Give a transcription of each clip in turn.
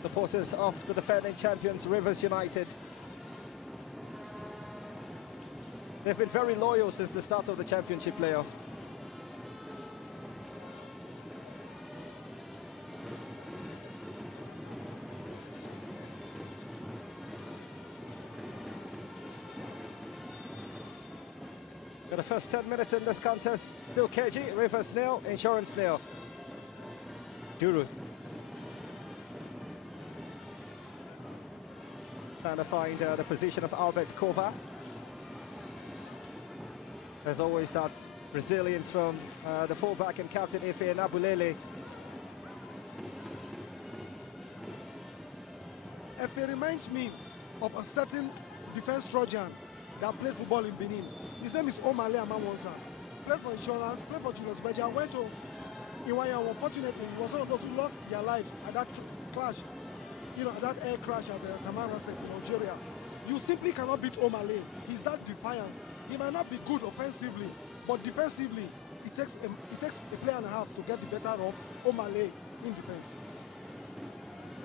supporters of the defending champions, Rivers United. They've been very loyal since the start of the championship playoff. For the first 10 minutes in this contest, still KG, Rivers nil, Insurance nil. Duru. Trying to find the position of Albert Kova. There's always that resilience from the fullback and captain Ife Nabulele. Ife reminds me of a certain defense Trojan that played football in Benin. His name is Omale Amamonsa. Played for Insurance, played for Julius Beja, went to Iwaya. Unfortunately, he was one of those who lost their lives at that clash, you know, at that air crash at Tamara Set in Algeria. You simply cannot beat Omale. He's that defiant. He might not be good offensively, but defensively, it takes a player and a half to get the better of Omale in defense.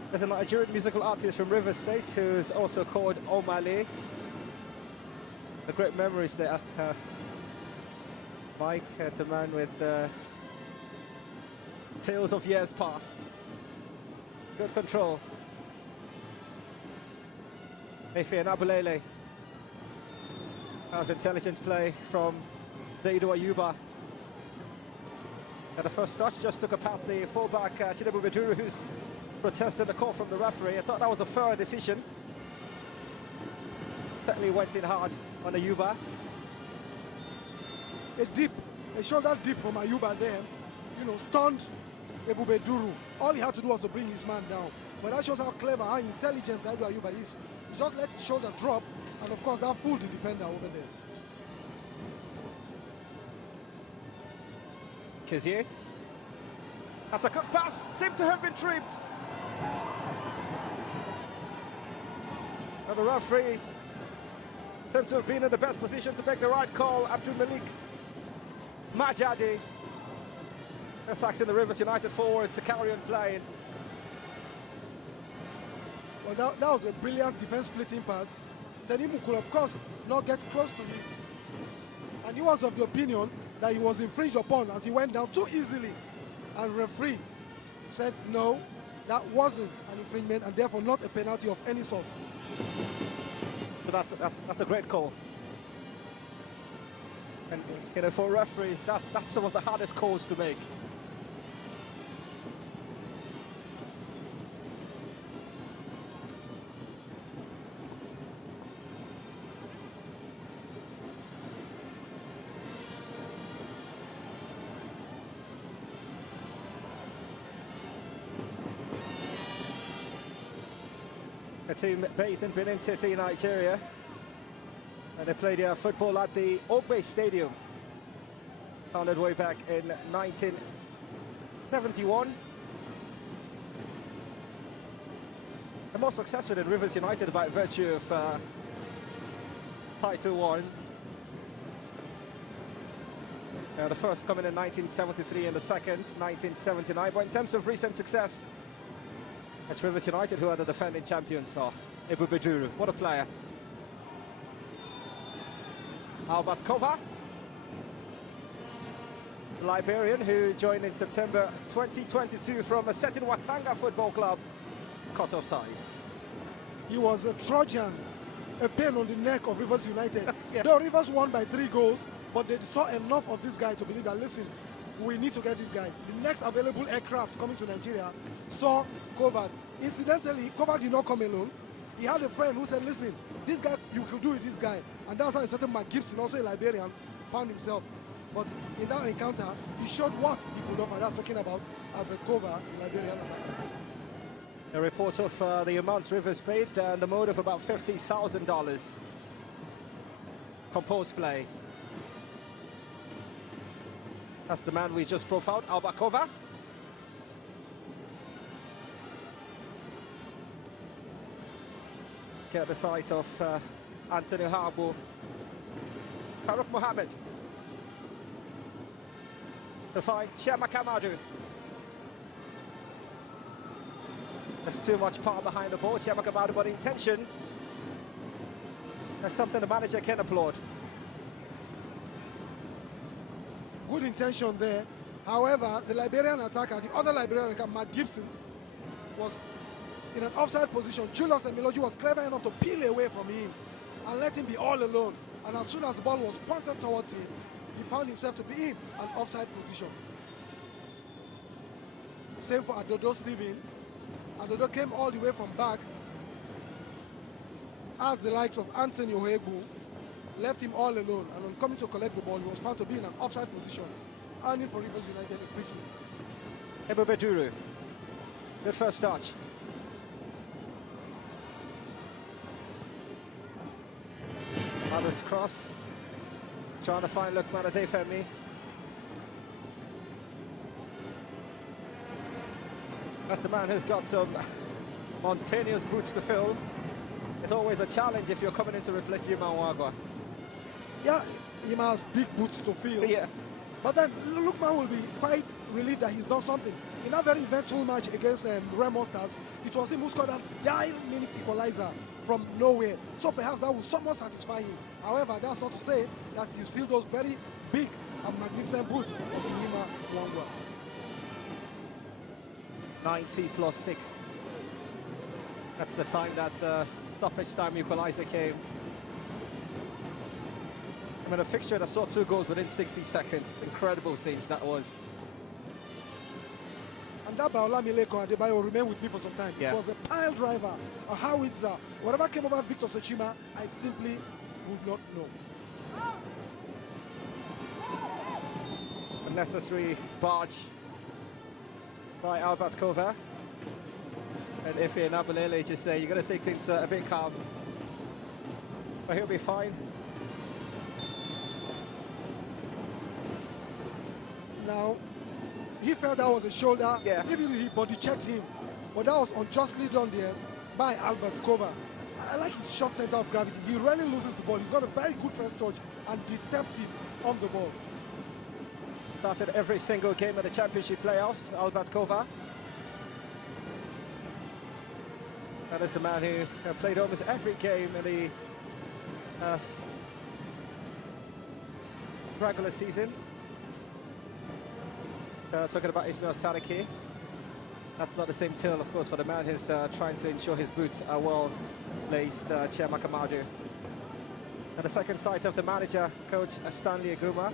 There's a Nigerian musical artist from River State who's also called Omale. The great memories there. Mike, it's a man with tales of years past. Good control. Ife Nabulele. That was intelligent play from Zaidu Ayuba. And the first touch just took a past the fullback Chinedu Beduru, who's protested the call from the referee. I thought that was a fair decision. Certainly went in hard on Ayuba. A shoulder dip from Ayuba there, you know, stunned Ebube Duru. All he had to do was to bring his man down. But that shows how clever, how intelligent Zaidu Ayuba is. He just let his shoulder drop, and of course that fooled the defender over there. Kizier. That's a good pass, seemed to have been tripped. And the referee seemed to have been in the best position to make the right call. Abdul Malik Majadi just asking the Rivers United forward to carry on playing. Well, that was a brilliant defense splitting pass. Tenimu could, of course, not get close to him. And he was of the opinion that he was infringed upon as he went down too easily. And referee said, no, that wasn't an infringement and therefore not a penalty of any sort. So that's a great call. And, you know, for referees, that's some of the hardest calls to make. A team based in Benin City, Nigeria, and they played their football at the Ogbe Stadium, founded way back in 1971. And more successful than Rivers United by virtue of Title 1. The first coming in 1973 and the second 1979. But in terms of recent success, it's Rivers United who are the defending champions. Oh, Ibu Beduru, what a player. Albert Kova, the Liberian who joined in September 2022 from a certain Watanga Football Club, caught offside. He was a Trojan, a pain on the neck of Rivers United. Yeah. The Rivers won by 3 goals, but they saw enough of this guy to believe that, listen, we need to get this guy. The next available aircraft coming to Nigeria saw Kovac. Incidentally, Kovac did not come alone. He had a friend who said, listen, this guy, you could do with this guy. And that's how a certain Mark Gibson, also a Liberian, found himself. But in that encounter, he showed what he could offer. That's talking about Albert Kova, the Liberian attacker. A report of the amounts Rivers paid and the mode of about $50,000. Composed play. That's the man we just profiled, Albert Kova. Get the sight of Anthony Harbo. Farouk Mohammed to find Chiama Kamadu. There's too much power behind the ball. Chiamaka Madu, but the intention, that's something the manager can applaud. Good intention there. However, the Liberian attacker, the other Liberian attacker, Mark Gibson, was in an offside position. Julius Emiloju was clever enough to peel away from him and let him be all alone. And as soon as the ball was pointed towards him, he found himself to be in an offside position. Same for Adodo Steven. Adodo came all the way from back as the likes of Anthony Ohegbu left him all alone, and on coming to collect the ball, he was found to be in an offside position, earning for Rivers United a free kick. Ebo Beduru, good first touch. Madu's cross, he's trying to find Lukman Adefemi. That's the man who's got some mountainous boots to fill. It's always a challenge if you're coming in to replace Yuma Wagwa. Yeah, he has big boots to fill. Yeah. But then Lukman will be quite relieved that he's done something. In that very eventful match against Remo Stars, it was him who scored that 9-minute equalizer from nowhere. So perhaps that will somewhat satisfy him. However, that's not to say that he's filled those very big and magnificent boots of Yuma Wagwa. 90 plus 6. That's the time that stoppage time equalizer came. I mean, a fixture that saw 2 goals within 60 seconds. Incredible scenes that was. And that Baolamileko Adebayo will remain with me for some time. Yeah. It was a pile driver, a howitzer. Whatever came over Victor Sechima, I simply would not know. Unnecessary barge by Albert Kova. And if you're Nabalele, just say you're going to think things a bit calm. But he'll be fine. Now, he felt that was a shoulder. Yeah. Even he body checked him. But that was unjustly done there by Albert Kova. I like his short center of gravity. He rarely loses the ball. He's got a very good first touch and deceptive on the ball. Started every single game of the championship playoffs, Albert Kova. That is the man who played almost every game in the regular season. So talking about Ismail Saraki, that's not the same tale, of course, for the man who's trying to ensure his boots are well placed, Chiamaka Madu. And the second sight of the manager, coach Stanley Aguma.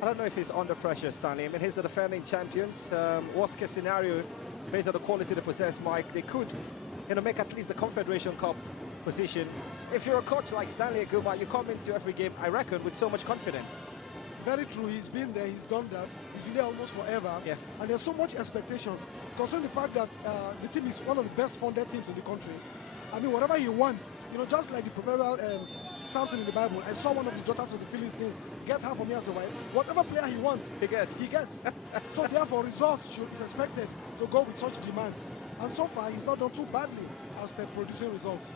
I don't know if he's under pressure, Stanley. I mean, he's the defending champions. Worst case scenario, based on the quality they possess, Mike, they could, make at least the Confederation Cup position. If you're a coach like Stanley Aguma, you come into every game, I reckon, with so much confidence. Very true. He's been there. He's done that. He's been there almost forever. Yeah. And there's so much expectation, concerning the fact that the team is one of the best funded teams in the country. I mean, whatever he wants, just like the proverbial Samson in the Bible, I saw one of the daughters of the Philistines get her for me as a wife. Whatever player he wants, He gets. So therefore, results is expected to go with such demands. And so far, he's not done too badly as per producing results.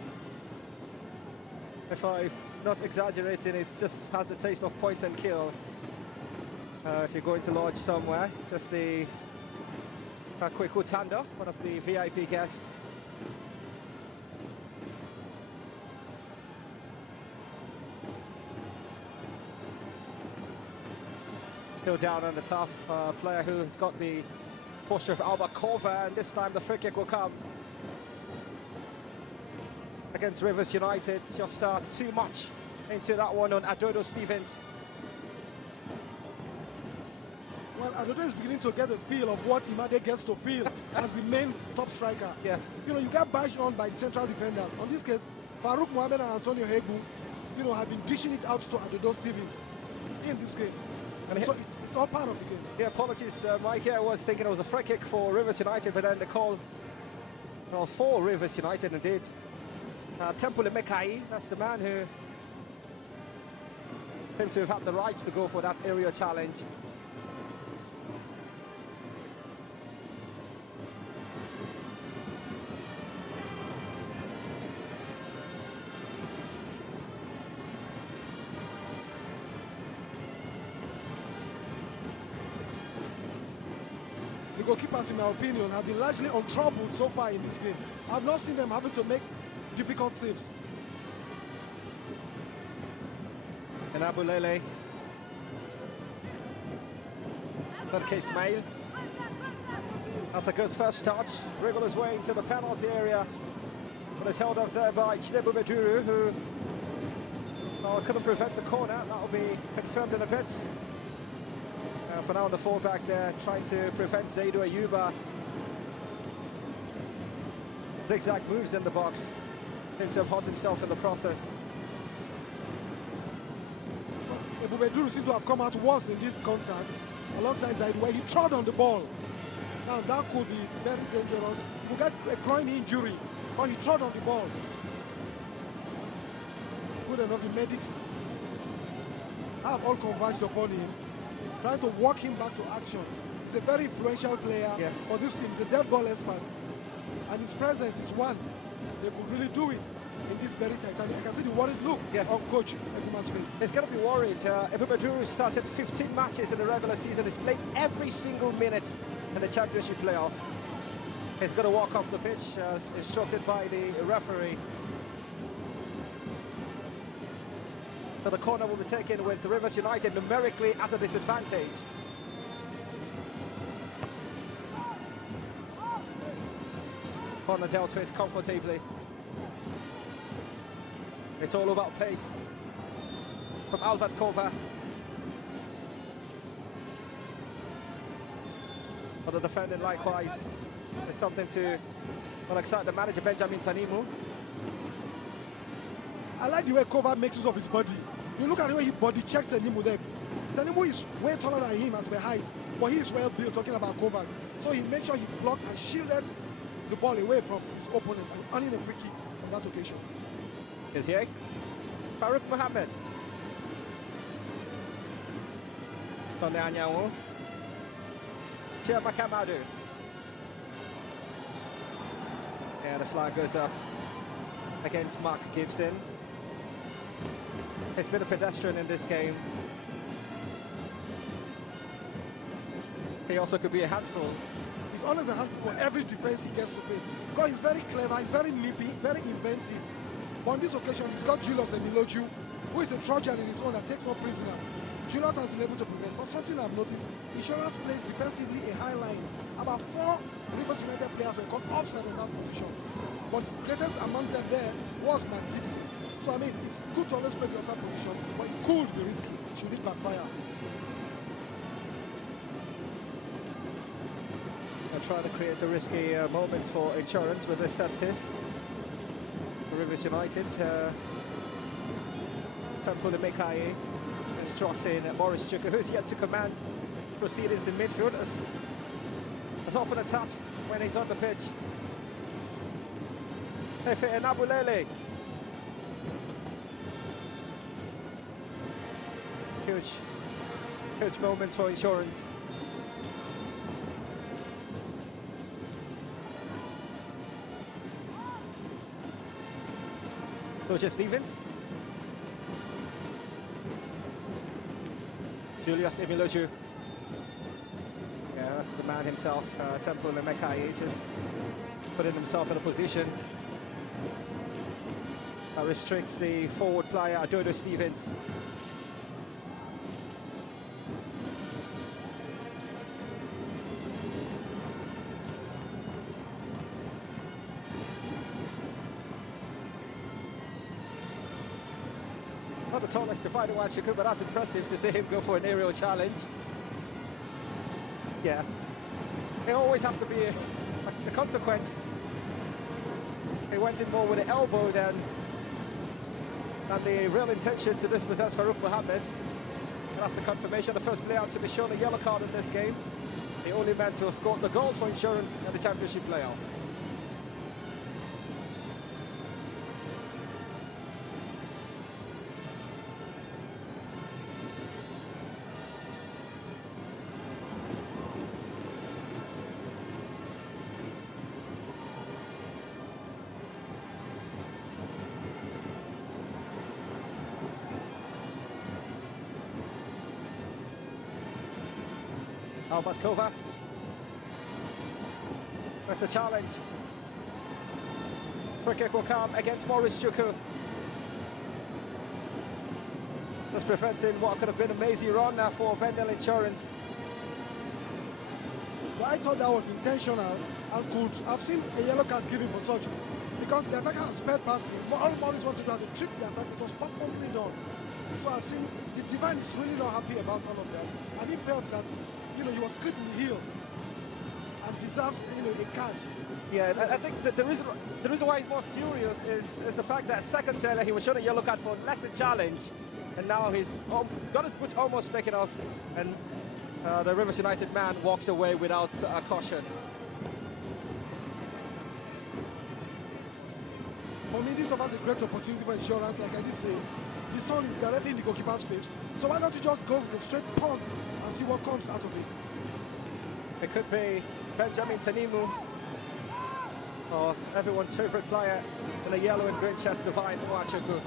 If I'm not exaggerating, it just has the taste of point and kill. If you're going to lodge somewhere, just the Kweku Tanda, one of the VIP guests. Still down on the tough player who's got the posture of Albert Kova, and this time the free kick will come against Rivers United. Just too much into that one on Adodo Stevens. Well, Adodo is beginning to get the feel of what Imade gets to feel as the main top striker. Yeah. You get bashed on by the central defenders. On this case, Farouk Mohamed and Antonio Hegbu, have been dishing it out to Adodo Stevens in this game. And so it's all part of the game. Yeah, apologies, Mike. Yeah, I was thinking it was a free kick for Rivers United, but then the call for Rivers United indeed. Tempule Mekai, that's the man who seemed to have had the right to go for that aerial challenge. The goalkeepers, in my opinion, have been largely untroubled so far in this game. I've not seen them having to make difficult saves. And Abulele. Sadke Ismail. That's a good first touch. Wriggled his way into the penalty area. But it's held up there by Chinebu Meduru, who couldn't prevent the corner. That will be confirmed in a bit. For now, the fullback there trying to prevent Zaidou Ayuba. Zigzag moves in the box. Seems to have hurt himself in the process. Ebubeduru seemed to have come out once in this contact alongside Zaidou, where he trod on the ball. Now that could be very dangerous. He could get a groin injury, but he trod on the ball. Good enough, the medics have all converged upon him, trying to walk him back to action. He's a very influential player for this team. He's a dead ball expert, and his presence is one. They could really do it in this very Titanic. I can see the worried look on Coach Ekuma's face. He's going to be worried. Ebubeduru started 15 matches in the regular season. He's played every single minute in the championship playoff. He's got to walk off the pitch as instructed by the referee. So the corner will be taken with Rivers United numerically at a disadvantage. Corner dealt with comfortably. It's all about pace from Albert Kova. But the defending likewise is something to excite the manager, Benjamin Tanimu. I like the way Kova makes use of his body. You look at the way he body checked Tanimu there. Tanimu is way taller than him as per height, but he is well built, talking about Kova. So he made sure he blocked and shielded the ball away from his opponent and earning a free kick on that occasion. Is he? Farouk Mohammed. Sonny Anyanwu. Shea Makamadu. Yeah, the flag goes up against Mark Gibson. He's been a pedestrian in this game. He also could be a handful. He's always a handful for every defense he gets to face. Because he's very clever, he's very nippy, very inventive. But on this occasion, he's got Julius Emiloju, who is a Trojan in his own and takes no prisoners. Julius has been able to prevent. But something I've noticed, Insurance plays defensively a high line. About 4 Rivers United players were caught offside in that position. But the greatest among them there was Matt Gibson. So I mean, it's good to always play the offside position, but it could be risky should it backfire. They're trying to create a risky moment for Insurance with this set piece. Rivers United, Temple Mekai instructs in Morris Chuka, who's yet to command proceedings in midfield, as often attached when he's on the pitch. Efe Enabulele. Huge moment for Insurance. Soja Stevens. Julius Emiloju. Yeah, that's the man himself, Temple Mekai, just putting himself in a position that restricts the forward player, Adodo Stevens. Not the tallest divider Wachiku, but that's impressive to see him go for an aerial challenge. Yeah, it always has to be the consequence. He went in more with the elbow than the real intention to dispossess Farouk Mohammed. And that's the confirmation. The first player to be shown a yellow card in this game. The only man to have scored the goals for Insurance in the championship playoff. Albert Kova. That's a challenge. Free kick will come against Maurice Chuku. Just preventing what could have been a mazy run now for BENDEL Insurance. But I thought that was intentional and could have seen a yellow card given for such, because the attacker has sped past him. All Maurice wanted to do to trip the attack. It was purposely done. So I've seen the Divine is really not happy about all of that, and he felt that, you know, he was clipping the heel and deserves, you know, a card. Yeah, I think that the reason why he's more furious is the fact that seconds earlier he was shown a yellow card for less a challenge, and now he's got his boot almost taken off, and the Rivers United man walks away without a caution. For me, this offers a great opportunity for Insurance. Like I did say, the sun is directly in the goalkeeper's face, so why not you just go with a straight punt and see what comes out of it? It could be Benjamin Tanimu, or everyone's favourite player in a yellow and green shirt, Divine Nwachukwu.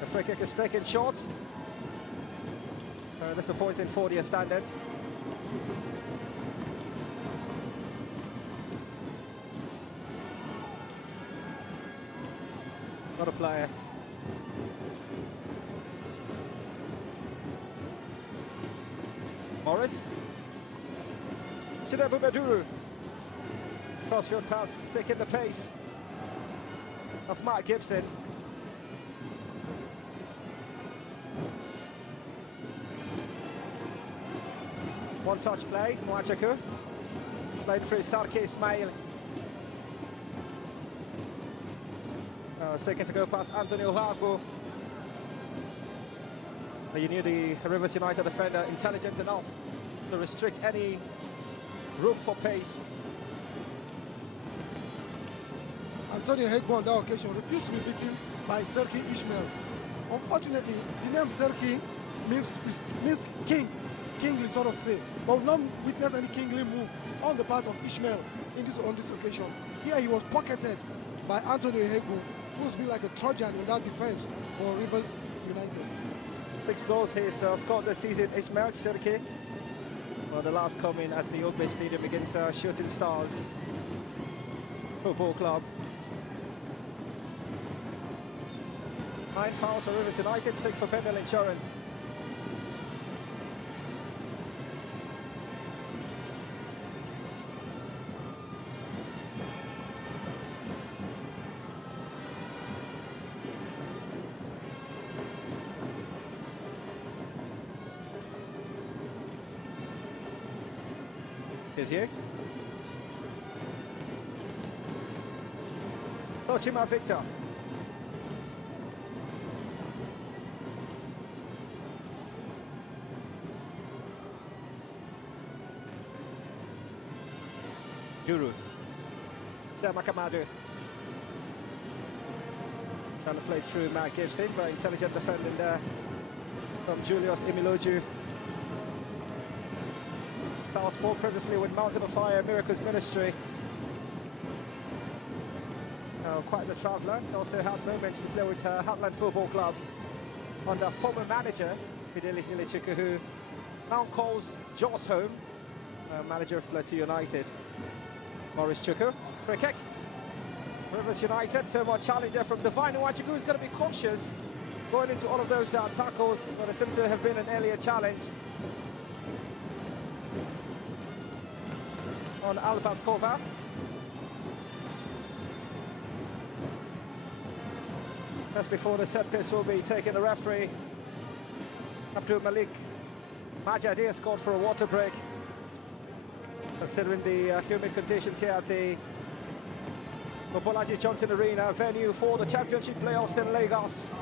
The free kick is taken short. Disappointing for the standards. Not a player. Morris. Chinedu Meduru. Crossfield pass, seeking the pace of Mark Gibson. One touch play, Nwachukwu. Played for Sarki Ismail. Seeking to go past Antonio Harbo. You knew the Rivers United defender intelligent enough to restrict any room for pace. Antonio Hegbo on that occasion refused to be beaten by Serki Ismail. Unfortunately, the name Serki means king, kingly sort of say, but we've not witnessed any kingly move on the part of Ismail on this occasion. Here he was pocketed by Antonio Hegbo, who's been like a Trojan in that defense for Rivers United. 6 goals he's scored this season, Ismail Serki. Well, the last coming at the Old Bay Stadium against Shooting Stars Football Club. 9 fouls for Rivers United, 6 for BENDEL Insurance. Is here. Sochima Victor. Juru. Samakamadu. Trying to play through Matt Gibson, very intelligent defending there from Julius Imiloju. Southpaw previously with Mountain of Fire, Miracles Ministry. Quite the traveller. He's also had moments to play with Heartland Football Club under former manager Fidelis Ilichuku, who now calls Jaws home, manager of Plateau United. Maurice Chuku, free kick. Rivers United, so more challenge there from Divine Nwachukwu, who's going to be cautious going into all of those tackles, but there seems to have been an earlier challenge on Albert Kova. Just before the set piece will be taking the referee. Abdul Malik Matchday scored for a water break. Considering the humid conditions here at the Mobolaji Johnson Arena, venue for the championship playoffs in Lagos.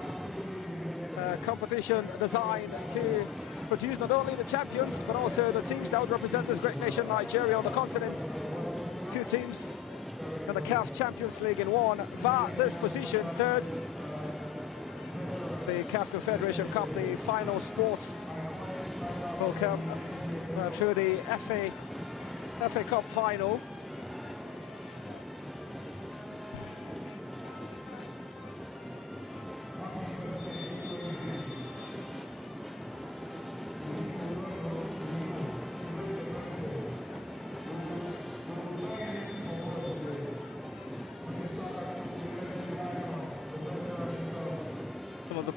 Competition designed to produce not only the champions, but also the teams that would represent this great nation, Nigeria, on the continent. 2 teams in the CAF Champions League in one. VAR this position, 3rd. The CAF Confederation Cup, the final sports, will come through the FA Cup final.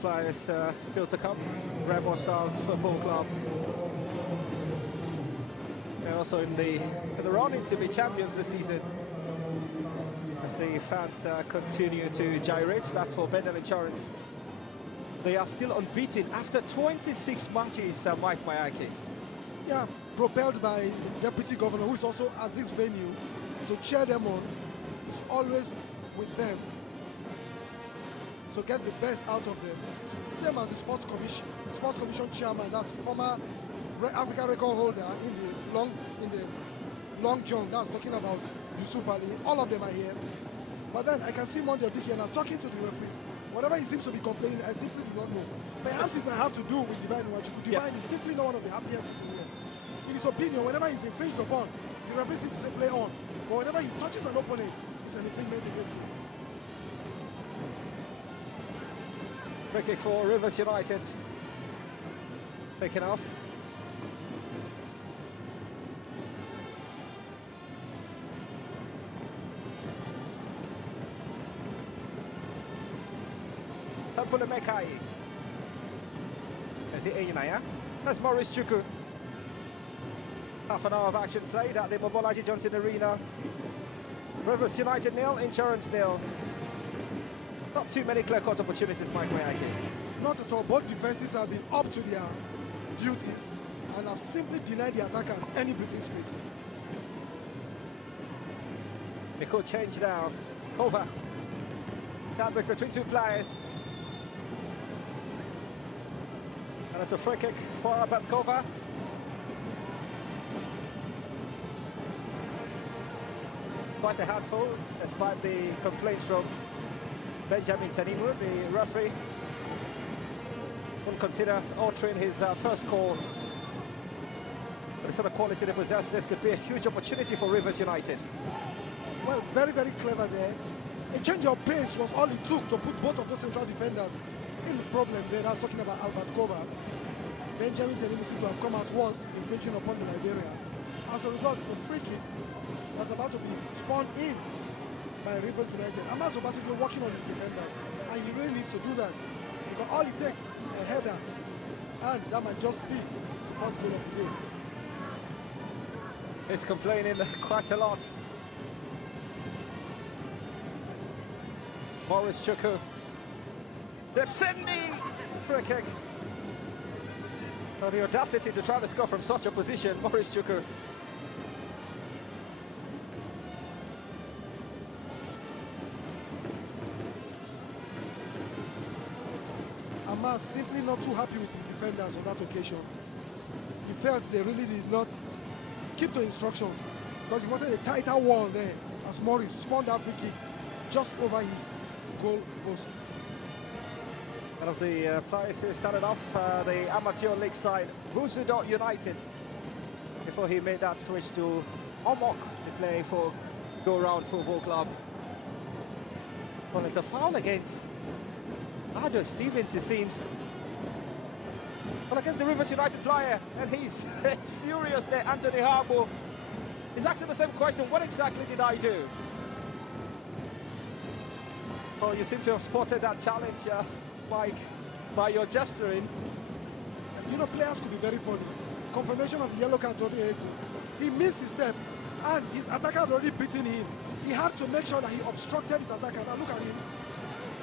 players still to come. Rebel Stars Football Club. They're also in the running to be champions this season. As the fans continue to gyrate, that's for BENDEL Insurance. They are still unbeaten after 26 matches, Mike Mayaki. Yeah, propelled by Deputy Governor, who is also at this venue to cheer them on. Is always with them to get the best out of them. Same as the Sports Commission chairman, that's former African record holder in the long jump. That's talking about Yusuf Ali. All of them are here. But then I can see Monday Odiki now talking to the referees. Whatever he seems to be complaining, I simply do not know. Perhaps it might have to do with Divine Wachuku. Divine is simply not one of the happiest people here. In his opinion, whenever he's infringed upon, the referee seems to say play on. But whenever he touches an opponent, it's an infringement against him. Free kick for Rivers United. Taken off. Tampule Mekai. Is it Inaya? That's Maurice Chuku. Half an hour of action played at the Mobolaji Johnson Arena. Rivers United 0, Insurance 0. Not too many clear-cut opportunities, Mike Mayaki. Not at all. Both defenses have been up to their duties and have simply denied the attackers any breathing space. It could change now. Over. Sandwich between two players. And it's a free kick for Albert Kova. It's quite a handful, despite the complaints from Benjamin Tanimu, the referee. Wouldn't consider altering his first call. But the sort of quality they possess, this could be a huge opportunity for Rivers United. Well, very, very clever there. A change of pace was all it took to put both of those central defenders in the problem there. That's talking about Albert Kova. Benjamin Tanimu seemed to have come out once, infringing upon the Liberia. As a result, it's a free kick that's about to be spawned in by Rivers United. Amas Obaseki working on his defenders, and he really needs to do that because all it takes is a header, and that might just be the first goal of the day. He's complaining quite a lot. Maurice Chuku. Zepsendi! Free kick. So the audacity to try to score from such a position, Maurice Chuku. Amas simply not too happy with his defenders on that occasion. He felt they really did not keep to instructions because he wanted a tighter wall there as Maurice spawned that free kick just over his goal post. One of the players who started off the amateur league side, Busudo United, before he made that switch to Omok to play for Go Round Football Club. Well, it's a foul against Ado Stevens, it seems. Well, against the Rivers United player, and he's furious there, Anthony Harbour. He's asking the same question, what exactly did I do? Well, you seem to have spotted that challenge, Mike, by your gesturing. You know, players could be very funny. Confirmation of the yellow card to Odie. He missed his step, and his attacker had already beaten him. He had to make sure that he obstructed his attacker. Now look at him.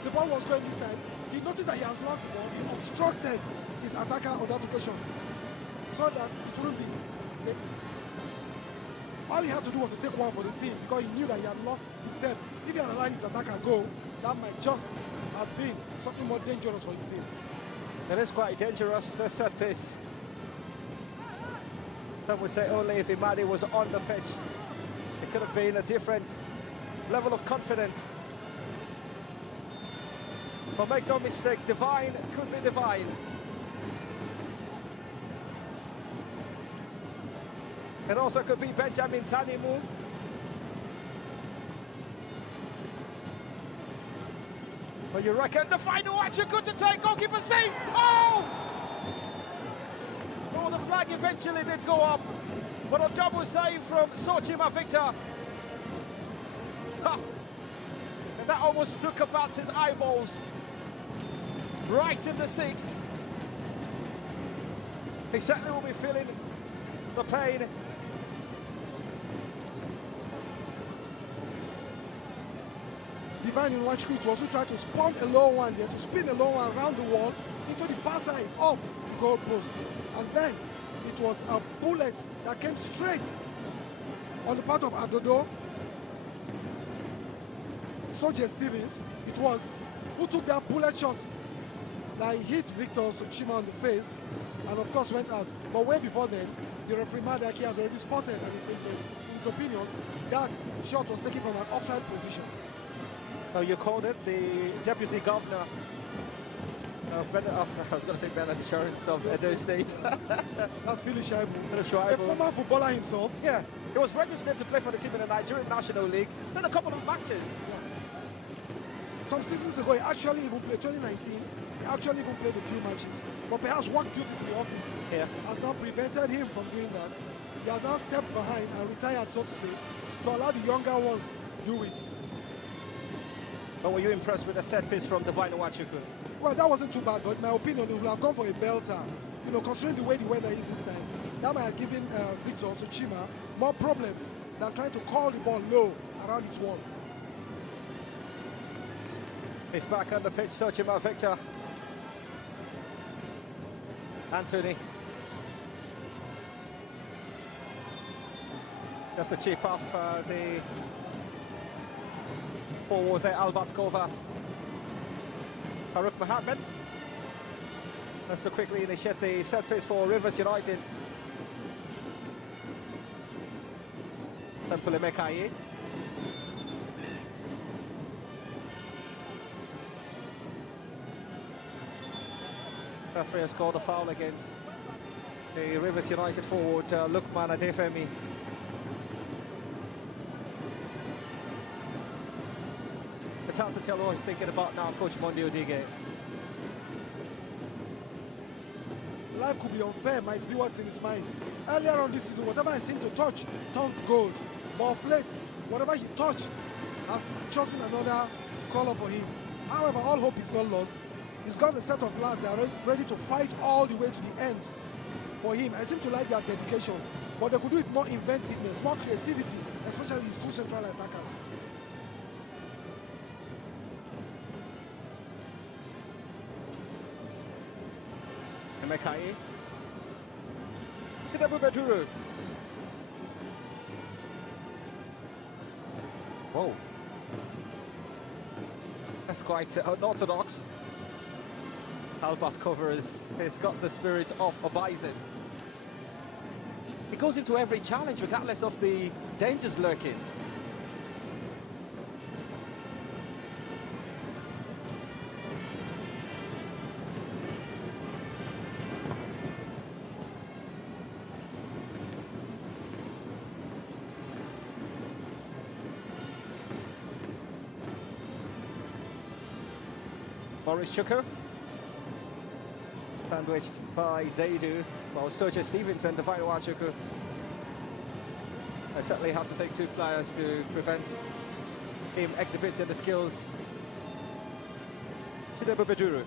The ball was going this time. He noticed that he has lost the ball. He obstructed his attacker on that occasion, so that it wouldn't be. All he had to do was to take one for the team because he knew that he had lost his step. If he had allowed his attacker go, that might just have been something more dangerous for his team. It is quite dangerous, the set piece. Some would say only if Imadi was on the pitch, it could have been a different level of confidence. But make no mistake, Divine could be Divine. It also could be Benjamin Tanimu. But you reckon the final action good to take, goalkeeper saves! Oh! Oh, the flag eventually did go up, but a double save from Sochima Victor. Ha! And that almost took about his eyeballs. right in the 6. He certainly will be feeling the pain. Divine in Nwachukwu, it was who tried to spawn a low one there, to spin a low one around the wall into the far side of the goal post. And then it was a bullet that came straight on the part of Adodo. Soje Stevens, it was, who took that bullet shot that hit Victor Sochima on the face and of course went out. But way before then, the referee Madaki has already spotted and in his opinion, that shot was taken from an offside position. Now you called it the Deputy Governor of I was going to say Bendel Insurance of Edo State. That's Philip Shaibu. A A former footballer himself. Yeah, he was registered to play for the team in the Nigerian National League, then a couple of matches. Yeah. Some seasons ago, he actually even played 2019. He actually even played a few matches. But perhaps work duties in the office has now prevented him from doing that. He has now stepped behind and retired, so to say, to allow the younger ones to do it. But were you impressed with the set piece from Divine Nwachukwu? Well, that wasn't too bad, but in my opinion, they would have gone for a belter. You know, considering the way the weather is this time, that might have given Victor Sochima more problems than trying to call the ball low around his wall. He's back on the pitch, Sochima, Victor. Anthony. Just a chip off the forward there, Albatkova. Farouk Mohammed has to quickly initiate the set piece for Rivers United. Tempele Mekaye. Referee has scored a foul against the Rivers United forward, Lukman Adefemi. It's hard to tell what he's thinking about now, Coach Mondi Odige. Life could be unfair, might be what's in his mind. Earlier on this season, whatever I seemed to touch turned gold. But of late, whatever he touched has chosen another color for him. However, all hope is not lost. He's got a set of lads that are ready to fight all the way to the end for him. I seem to like their dedication, but they could do it more inventiveness, more creativity, especially his two central attackers. Mekaye. Kidabu Beduru. Whoa. That's quite unorthodox. Albatkova has got the spirit of a bison. He goes into every challenge regardless of the dangers lurking. Maurice Chuku, sandwiched by Zaidu, while Soje Stevens and Divine Nwachukwu. Certainly has to take two players to prevent him exhibiting the skills. Chidebu Beduru.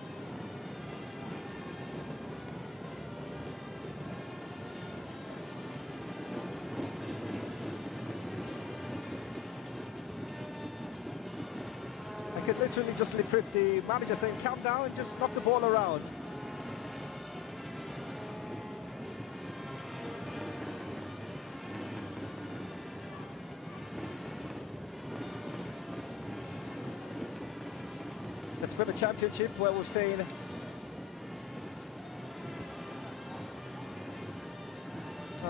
Could literally just lip the manager saying calm down and just knock the ball around. It's been a championship where we've seen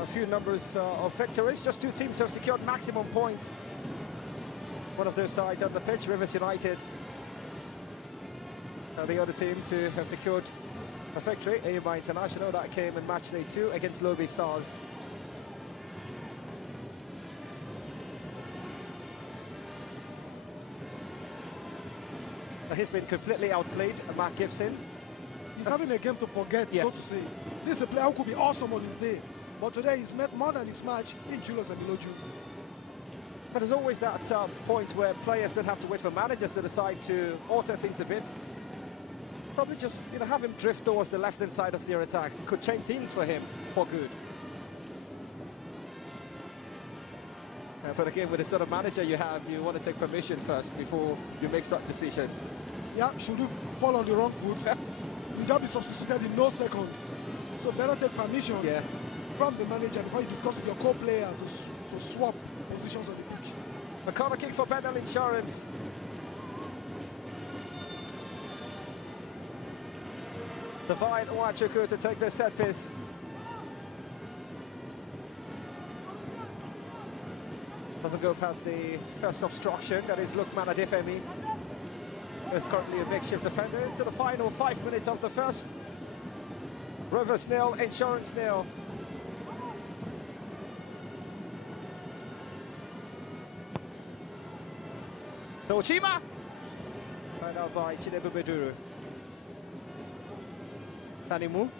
a few numbers of victories. Just two teams have secured maximum points. One of their sides on the pitch, Rivers United. The other team to have secured a victory, AMI International, that came in Matchday 2 against Lobby Stars. He's been completely outplayed, Mark Gibson. He's having a game to forget, so to say. This is a player who could be awesome on his day, but today he's met more than his match in Julius Amiloju. But there's always that point where players don't have to wait for managers to decide to alter things a bit. Probably just, have him drift towards the left-hand side of their attack. Could change things for him for good. But again, with the sort of manager you have, you want to take permission first before you make such decisions. Yeah, should you fall on the wrong foot, you just be substituted in no second. So better take permission from the manager before you discuss with your co-player to swap positions on the pitch. A corner kick for BENDEL Insurance. Divine Wachuku to take the set piece. Doesn't go past the first obstruction, that is Lukman Adefemi. There's currently a makeshift defender into the final 5 minutes of the first. Rivers 0, Insurance 0. So Chima, right out by Chinebu Beduru. Tanimu.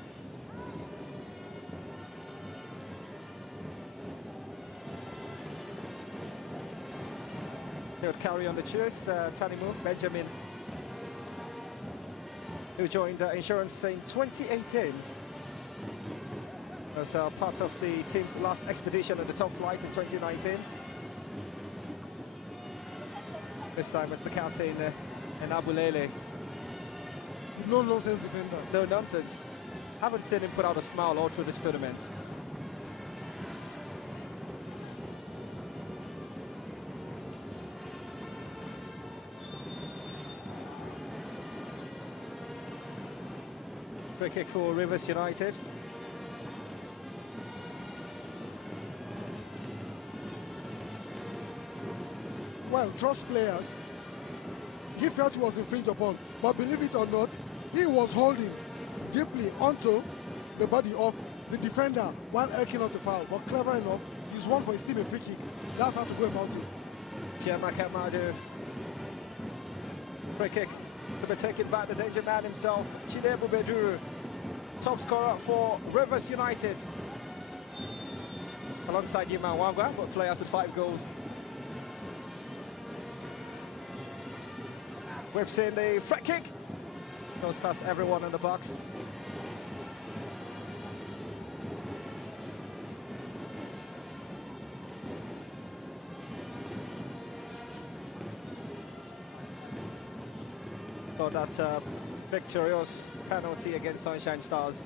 He would carry on the chase, Tanimu, Benjamin, who joined Insurance in 2018 as part of the team's last expedition on the top flight in 2019. This time it's the captain, Abulele. No nonsense defender. No nonsense. Haven't seen him put out a smile all through this tournament. Free kick for Rivers United. Well, trust players. He felt he was infringed upon, but believe it or not, he was holding deeply onto the body of the defender while arcing out the foul. But clever enough, he's won for his team a free kick. That's how to go about it. Chiamaka Madu. Free kick to be taken by the danger man himself, Chinebu Beduru. Top scorer for Rivers United. Alongside Yima Wangwa, but players with 5 goals. We've seen the free kick. Goes past everyone in the box. Got that victorious penalty against Sunshine Stars.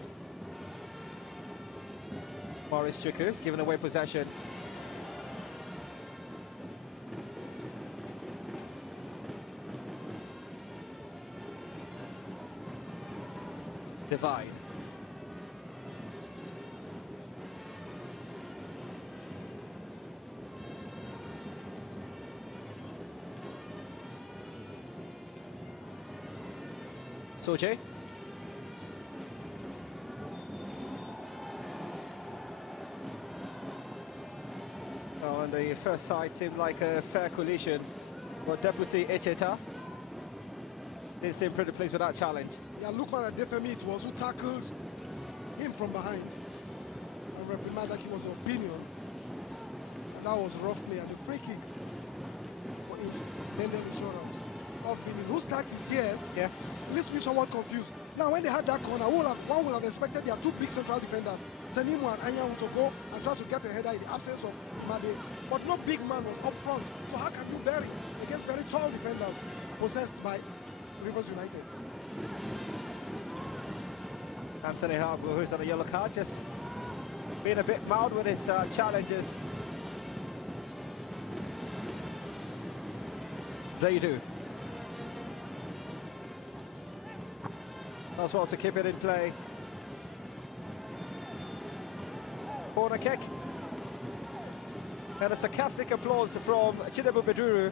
Maurice Chuku has given away possession. Divide. Soje. Well, on the first side seemed like a fair collision, but Deputy Echeta didn't seem pretty pleased with that challenge. Yeah, Lukman Adefemi, it was who tackled him from behind. And referee Madaki was of opinion. And that was a rough play. And the free kick for BENDEL Insurance of Benin. Whose tact is here? Yeah. Leaves me somewhat confused. Now, when they had that corner, one would have expected their 2 big central defenders, Tenimu and Anyanwu, to go and try to get a header in the absence of Made. But no big man was up front. So how can you bury against very tall defenders possessed by Rivers United? Anthony Harbour, who's on a yellow card, just being a bit mild with his challenges. Zaidu. As well to keep it in play. Corner kick. And a sarcastic applause from Chinebu Beduru.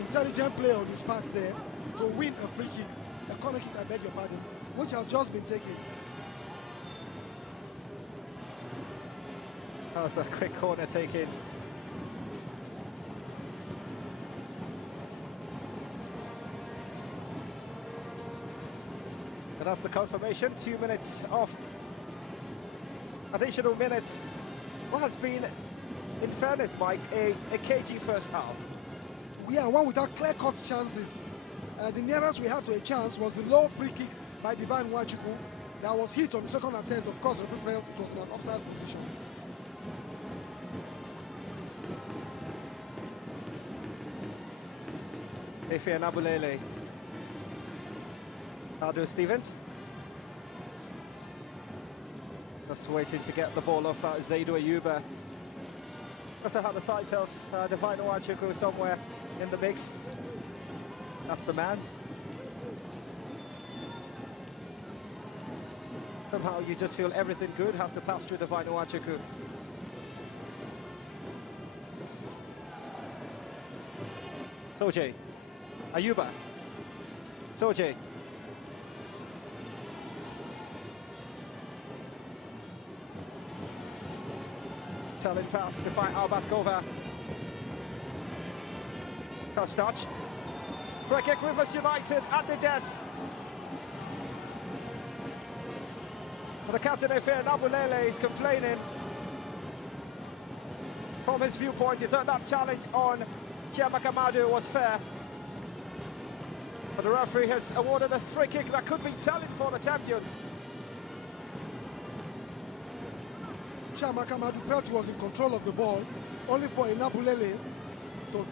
Intelligent play on his part there to win a free kick, a corner kick, I beg your pardon, which has just been taken. That was a quick corner taken. And that's the confirmation. 2 minutes off. Additional minutes. What has been in fairness, Mike, a cagey first half. Yeah, one without clear-cut chances. The nearest we had to a chance was the low free kick by Divine Nwachukwu that was hit on the second attempt. Of course, the referee felt it was in an offside position. Efe and Abulele. Adu Stevens. Just waiting to get the ball off Zaidu Ayuba. Also had the sight of Divine Nwachukwu somewhere in the mix. That's the man. Somehow you just feel everything good has to pass through Divine Nwachukwu. Soje. Ayuba. Soje. Telling pass to fight Albaskova. Cross touch. Free kick, Rivers United at the dead. The captain Efe Nabulele is complaining. From his viewpoint, he thought that challenge on Chiamaka Madu was fair. But the referee has awarded a free kick that could be telling for the champions. Chiamaka Madu felt he was in control of the ball, only for Nabulele to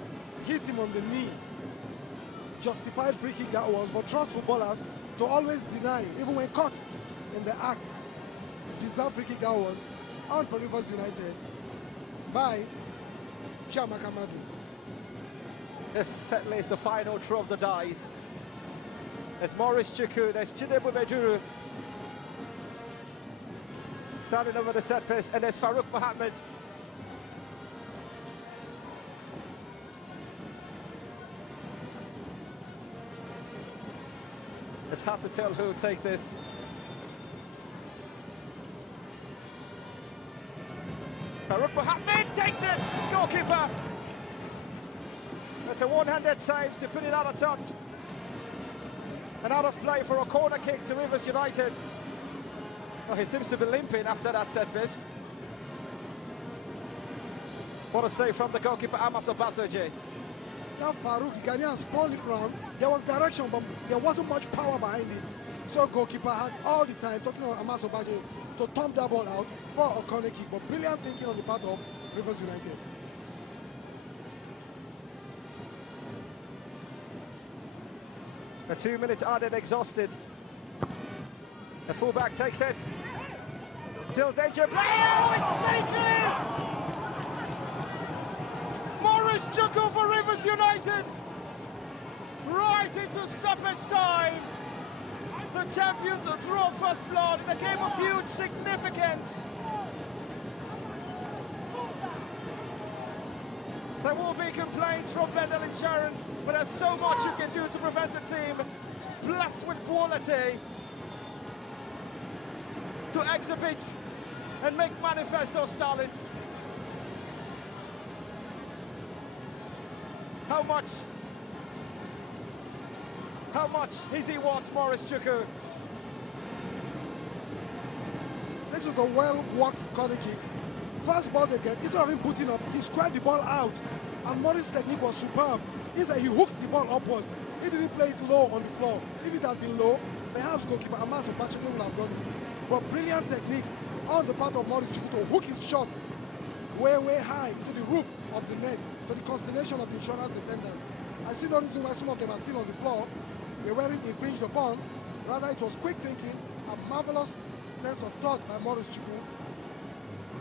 hit him on the knee. Justified free kick that was, but trust footballers to always deny, even when caught in the act. Deserved free kick that was, out for Rivers United by Chiamaka Madu. This certainly is the final throw of the dice. There's Maurice Chukwu, there's Chinedu Meduru standing over the set piece, and there's Farouk Mohammed. It's hard to tell who will take this. Farouk Mohammed takes it, goalkeeper. That's a one-handed save to put it out of touch. And out of play for a corner kick to Rivers United. Oh, he seems to be limping after that set piece. What a save from the goalkeeper, Amos Obasoje. Yeah, Farouk, the Ghanaian spun it round. There was direction, but there wasn't much power behind it. So goalkeeper had all the time, talking about Amos Obasoje, to thump that ball out for a corner kick. But brilliant thinking on the part of Rivers United. A 2 minutes added, exhausted. The fullback takes it. Still danger. Oh, it's taken! Maurice Chukwu for Rivers United. Right into stoppage time. The champions draw first blood in a game of huge significance. There will be complaints from BENDEL Insurance, but there's so much you can do to prevent a team blessed with quality to exhibit and make manifest those talents. How much is he worth, Maurice Chukwu? This was a well-worked corner kick. First ball they get, instead of him putting up, he squared the ball out. And Maurice's technique was superb. Instead, he hooked the ball upwards. He didn't play it low on the floor. If it had been low, perhaps goalkeeper Amos Obasoje would have got it. But brilliant technique on the part of Maurice Chukwu to hook his shot way, way high to the roof of the net, to the consternation of the insurance defenders. I see no reason why some of them are still on the floor. They weren't infringed upon. Rather, it was quick thinking, a marvelous sense of thought by Maurice Chukwu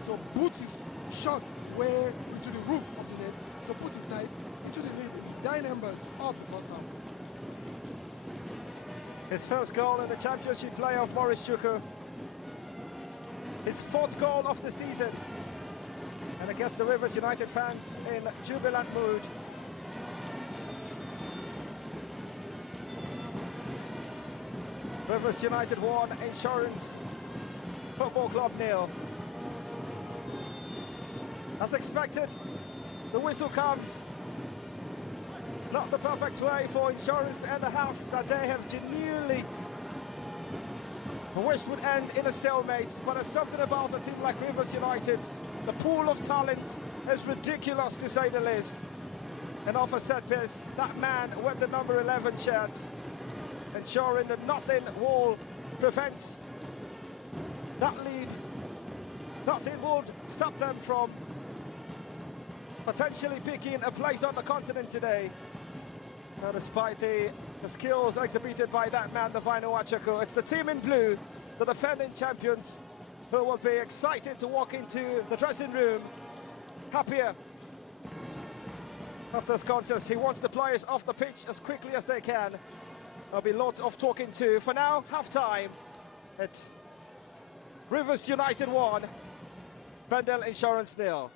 to boot his shot way into the roof of the net, to put his side into the dying embers of the first half. His first goal in the championship playoff, Maurice Chukwu. His fourth goal of the season. And against the Rivers United fans in jubilant mood. Rivers United 1, Insurance Football Club 0. As expected, the whistle comes. Not the perfect way for Insurance to end a half that they have genuinely wished would end in a stalemate, but there's something about a team like Rivers United The pool of talent is ridiculous, to say the least. And off a set piece, that man with the number 11 shirt, ensuring that nothing will prevent that lead. Nothing would stop them from potentially picking a place on the continent today. Now, despite the skills exhibited by that man, the Vino Achako, it's the team in blue, the defending champions, who will be excited to walk into the dressing room happier of this contest. He wants the players off the pitch as quickly as they can. There'll be lots of talking to. For now, half-time. It's Rivers United 1, BENDEL Insurance 0.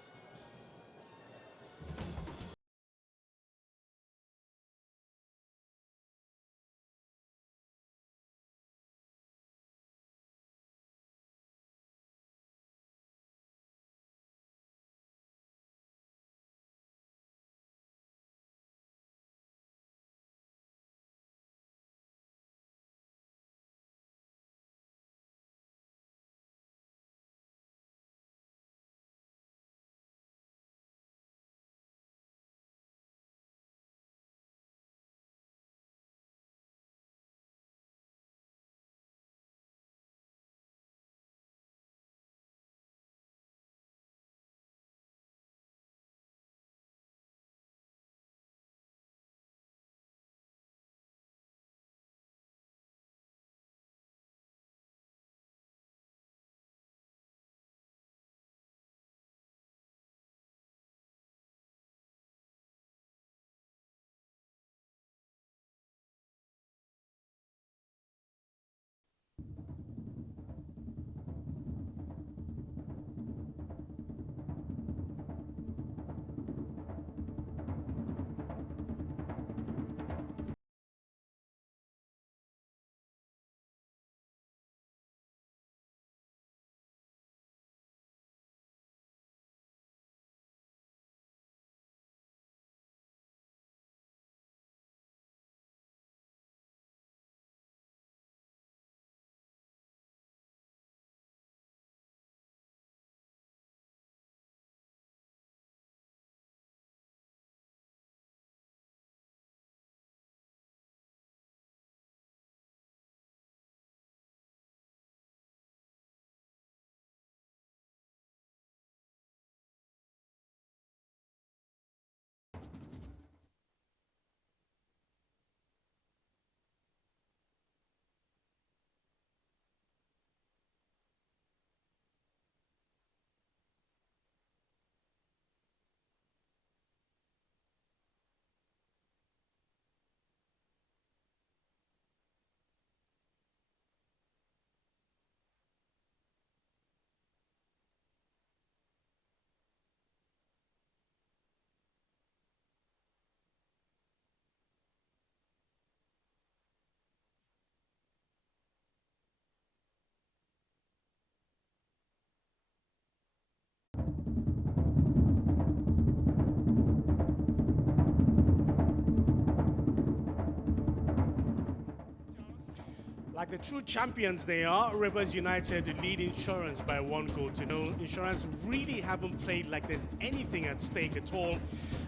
Like the true champions they are, Rivers United lead Insurance by 1-0. Insurance really haven't played like there's anything at stake at all.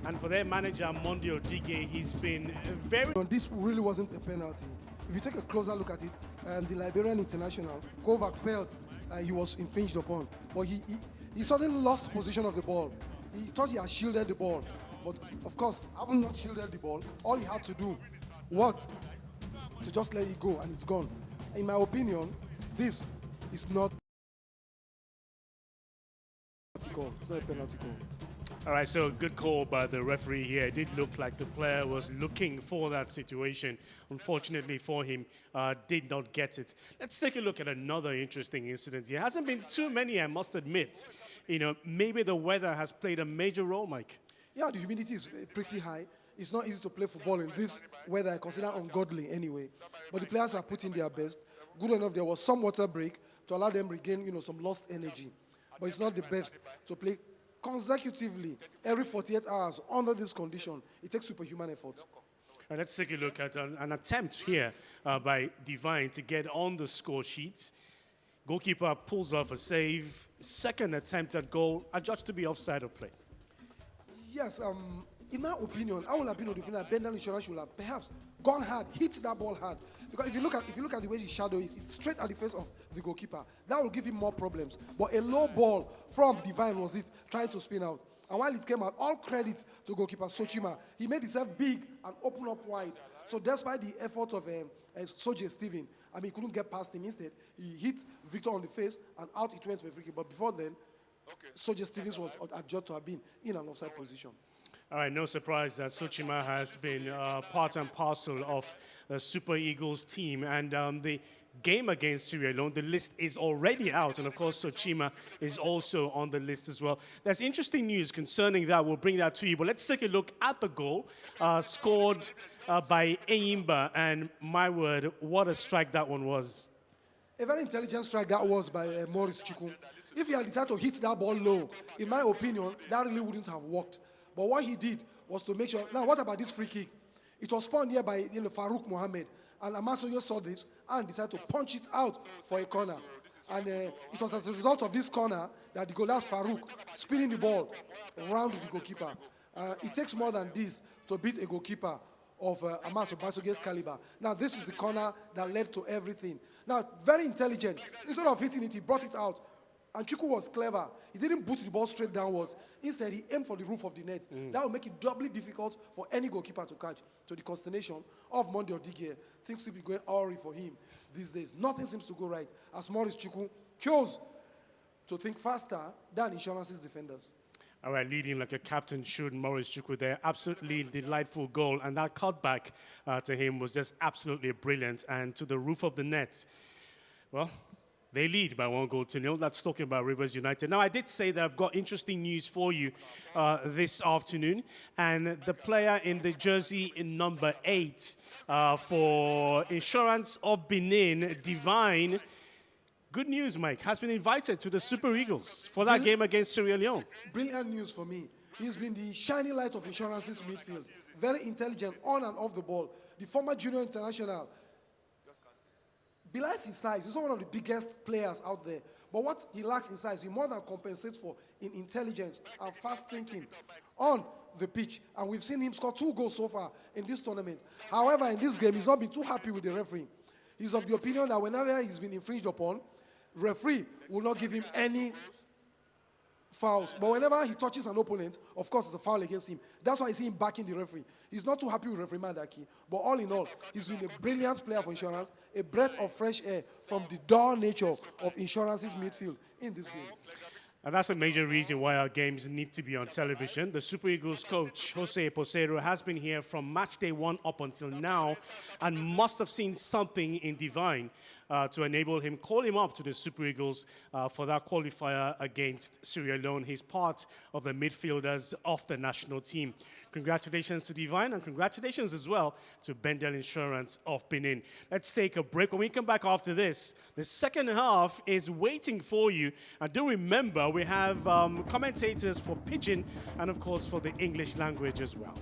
And for their manager, Mondio Dige, he's been very... This really wasn't a penalty. If you take a closer look at it, the Liberian international, Kovac felt he was infringed upon. But he suddenly lost possession of the ball. He thought he had shielded the ball. But of course, having not shielded the ball, all he had to do, to just let it go, and it's gone. In my opinion, this is not a penalty call. It's not a penalty call. All right, so good call by the referee here. It did look like the player was looking for that situation. Unfortunately for him, did not get it. Let's take a look at another interesting incident. There hasn't been too many, I must admit. You know, maybe the weather has played a major role, Mike. Yeah, the humidity is pretty high. It's not easy to play football in this weather. I consider ungodly anyway. But the players are putting their best. Good enough, there was some water break to allow them regain, some lost energy. But it's not the best to play consecutively every 48 hours under this condition. It takes superhuman effort. Let's take a look at an attempt here by Divine to get on the score sheet. Goalkeeper pulls off a save. Second attempt at goal, adjudged to be offside of play. Yes, in my opinion, I would have been of the opinion that BENDEL Insurance should have perhaps gone hard, hit that ball hard. Because if you look at the way his shadow is, it's straight at the face of the goalkeeper. That will give him more problems. But a low ball from Divine was it, trying to spin out. And while it came out, all credit to goalkeeper Sochima. He made himself big and open up wide. So despite the effort of Soje Steven, I mean, he couldn't get past him. Instead, he hit Victor on the face and out it went for a free kick. But before then, Soje Stevens was adjudged to have been in an offside position. All right, no surprise that Sochima has been part and parcel of the Super Eagles team. And the game against Sierra Leone, the list is already out. And of course, Sochima is also on the list as well. There's interesting news concerning that. We'll bring that to you. But let's take a look at the goal scored by Eyimba. And my word, what a strike that one was. A very intelligent strike that was by Maurice Chukwu. If he had decided to hit that ball low, in my opinion, that really wouldn't have worked. But what he did was to make sure. Now, what about this free kick? It was spawned here by Farouk Mohammed. And Amasoyo saw this and decided to punch it out for a corner. And it was as a result of this corner that the goal, that's Farouk, spinning the ball around the goalkeeper. It takes more than this to beat a goalkeeper of Amasoyo's caliber. Now, this is the corner that led to everything. Now, very intelligent. Instead of hitting it, he brought it out. And Chukwu was clever. He didn't boot the ball straight downwards. Instead, he aimed for the roof of the net. That will make it doubly difficult for any goalkeeper to catch. To the consternation of Monday Odigie, things seem to be going awry for him these days. Nothing seems to go right as Maurice Chukwu chose to think faster than Insurance's defenders. All right, leading like a captain should, Maurice Chukwu there. Absolutely delightful goal. And that cutback to him was just absolutely brilliant. And to the roof of the net, well, they lead by 1-0. That's talking about Rivers United. Now, I did say that I've got interesting news for you this afternoon. And the player in the jersey in number 8 for Insurance of Benin, Divine, good news, Mike, has been invited to the Super Eagles for that game against Sierra Leone. Brilliant news for me. He's been the shining light of Insurance's midfield. Very intelligent on and off the ball. The former junior international. Belies his size. He's not one of the biggest players out there. But what he lacks in size, he more than compensates for in intelligence and fast thinking on the pitch. And we've seen him score 2 goals so far in this tournament. However, in this game, he's not been too happy with the referee. He's of the opinion that whenever he's been infringed upon, referee will not give him any fouls. But whenever he touches an opponent, of course, it's a foul against him. That's why I see him backing the referee. He's not too happy with referee Mandaki. But all in all, he's been a brilliant player for Insurance, a breath of fresh air from the dull nature of Insurance's midfield in this game. And that's a major reason why our games need to be on television. The Super Eagles coach, Jose Posero, has been here from Matchday 1 up until now and must have seen something in Divine to enable him, call him up to the Super Eagles for that qualifier against Sierra Leone. He's part of the midfielders of the national team. Congratulations to Divine and congratulations as well to BENDEL Insurance of Benin. Let's take a break. When we come back after this, the second half is waiting for you. And do remember, we have commentators for Pidgin and, of course, for the English language as well.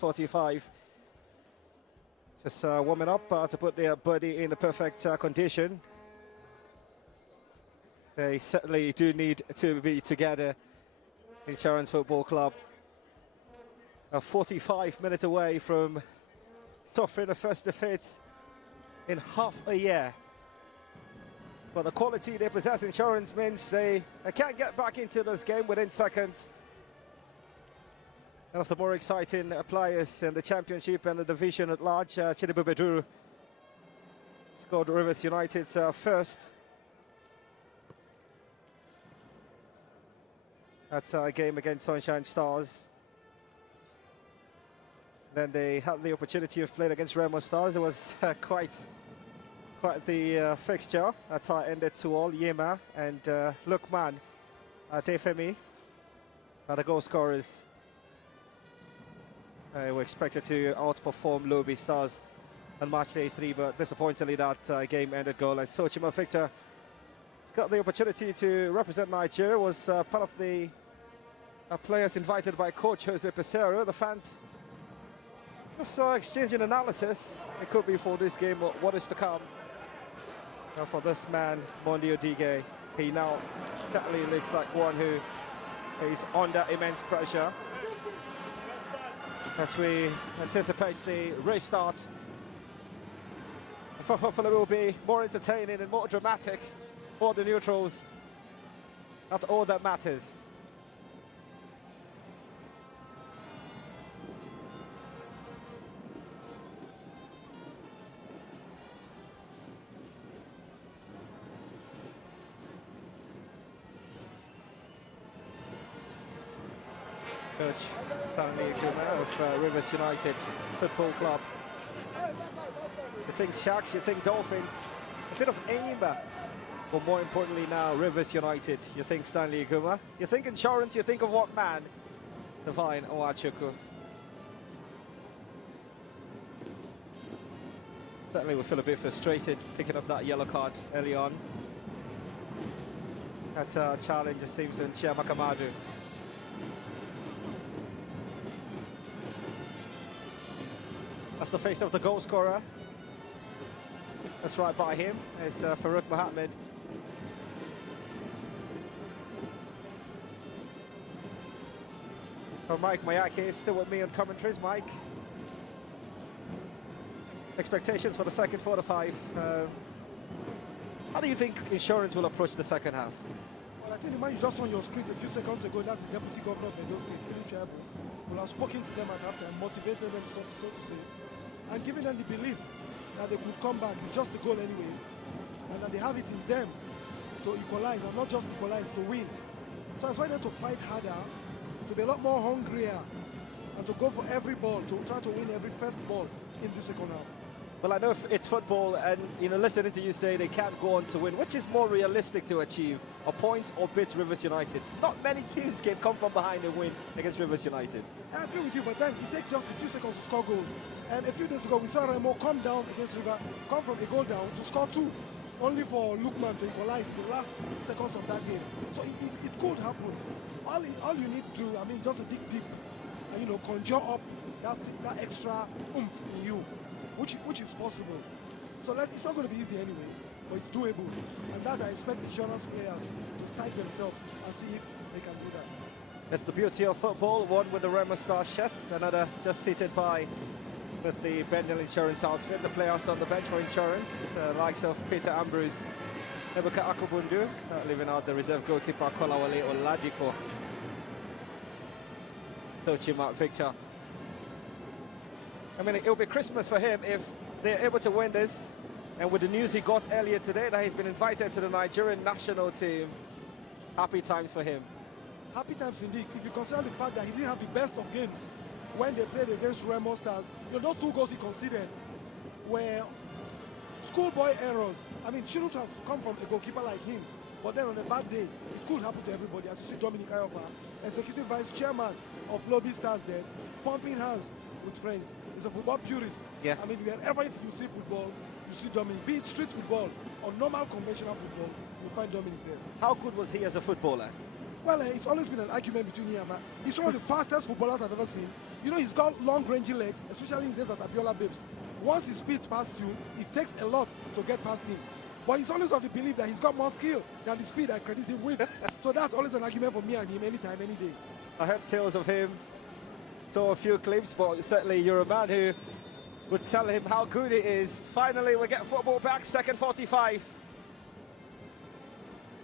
45. Just warming up to put their body in the perfect condition. They certainly do need to be together. Insurance Football Club. 45 minutes away from suffering the first defeat in half a year. But the quality they possess, Insurance, means they can't get back into this game within seconds. One of the more exciting players in the championship and the division at large, Chidibu Beduru, scored Rivers United's first. That's a game against Sunshine Stars. Then they had the opportunity of playing against Remo Stars. It was quite the fixture. That's how it ended 2-all. Yema and Lukman Defemi are the goal scorers. They were expected to outperform Lobi Stars on Matchday 3, but disappointingly that game ended goalless. Sochima Victor has got the opportunity to represent Nigeria, was part of the players invited by coach Jose Pesero. The fans just exchanging analysis. It could be for this game, but what is to come. Now for this man, Mondi Odige, he now certainly looks like one who is under immense pressure as we anticipate the restart. Hopefully it will be more entertaining and more dramatic for the neutrals. That's all that matters. Coach Stanley Guma of Rivers United Football Club. You think Sharks, you think Dolphins, a bit of aim, but more importantly now, Rivers United. You think Stanley Guma, you think Insurance, you think of what man? Divine Owachuku. Certainly we feel a bit frustrated picking up that yellow card early on. That challenge, it seems, in Chiamaka Kamadu. That's the face of the goal scorer. That's right by him is Farouk Mohammed. So Mike Mayake is still with me on commentaries. Mike, expectations for the second 45. How do you think Insurance will approach the second half? Well, I think the man you just saw on your screen a few seconds ago, that's the Deputy Governor of Edo State, Philip Shabu, will have spoken to them at halftime, motivated them, so to say, and giving them the belief that they could come back. It's just a goal anyway, and that they have it in them to equalize, and not just equalize, to win. So that's why they have to fight harder, to be a lot more hungrier, and to go for every ball, to try to win every first ball in the second half. Well, I know it's football, and listening to you say they can't go on to win, which is more realistic to achieve, a point or beat Rivers United? Not many teams can come from behind and win against Rivers United. I agree with you, but then it takes just a few seconds to score goals. And a few days ago, we saw Remo come down against River, come from a goal down to score 2, only for Lukman to equalize in the last seconds of that game. So it could happen. All you need to do, I mean, just to dig deep and conjure up that extra oomph in you, which is possible. So it's not going to be easy anyway, but it's doable. And that I expect Insurance players to psych themselves and see if they can do that. That's the beauty of football. One with the Remo Star shirt, another just seated by with the BENDEL Insurance outfit. The players on the bench for Insurance, likes of Peter Ambrose, Ebuka Akubundu, leaving out the reserve goalkeeper Kolawale Oladipo, Sochima Victor. I mean, it'll be Christmas for him if they're able to win this. And with the news he got earlier today that he's been invited to the Nigerian national team, happy times for him. Happy times indeed. If you consider the fact that he didn't have the best of games when they played against Remo Stars, those 2 goals he conceded were schoolboy errors. I mean, shouldn't have come from a goalkeeper like him. But then on a bad day, it could happen to everybody. As you see Dominic Ayofa, Executive Vice Chairman of Lobby Stars there, pumping hands with friends. He's a football purist. Yeah. I mean, wherever you see football, you see Dominic. Be it street football or normal conventional football, you find Dominic there. How good was he as a footballer? Well, it's always been an argument between him and he's one of the fastest footballers I've ever seen. You know, he's got long-ranging legs, especially in days at Abiola Babes. Once he speeds past you, it takes a lot to get past him. But he's always of the belief that he's got more skill than the speed I credit him with. So that's always an argument for me and him anytime, any day. I heard tales of him, saw a few clips, but certainly you're a man who would tell him how good it is. Finally, we get football back, second 45.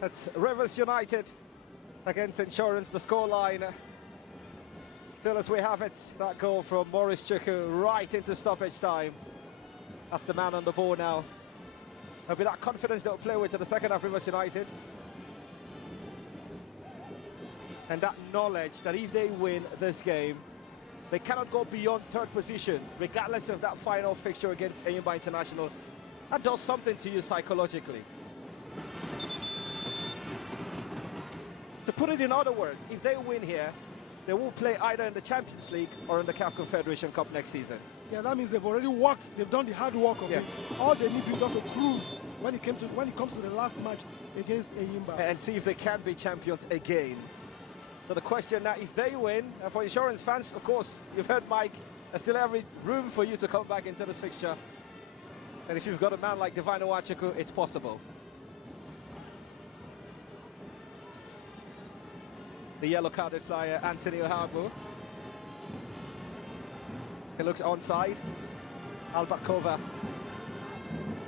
That's Rivers United against Insurance, the scoreline. Still as we have it, that goal from Maurice Chuku right into stoppage time. That's the man on the ball now. There'll be that confidence they'll play with to the second half, Rivers United. And that knowledge that if they win this game, they cannot go beyond third position, regardless of that final fixture against Enyimba International. That does something to you psychologically. To put it in other words, if they win here, they will play either in the Champions League or in the CAF Confederation Cup next season. Yeah, that means they've already worked. They've done the hard work of it. All they need is just a cruise when it comes to the last match against Enyimba. And see if they can be champions again. So the question now, if they win, for Insurance fans, of course, you've heard Mike, there's still every room for you to come back into this fixture. And if you've got a man like Divine Owachuku, it's possible. The yellow-carded player, Anthony Ohabu. He looks onside. Albert Kova.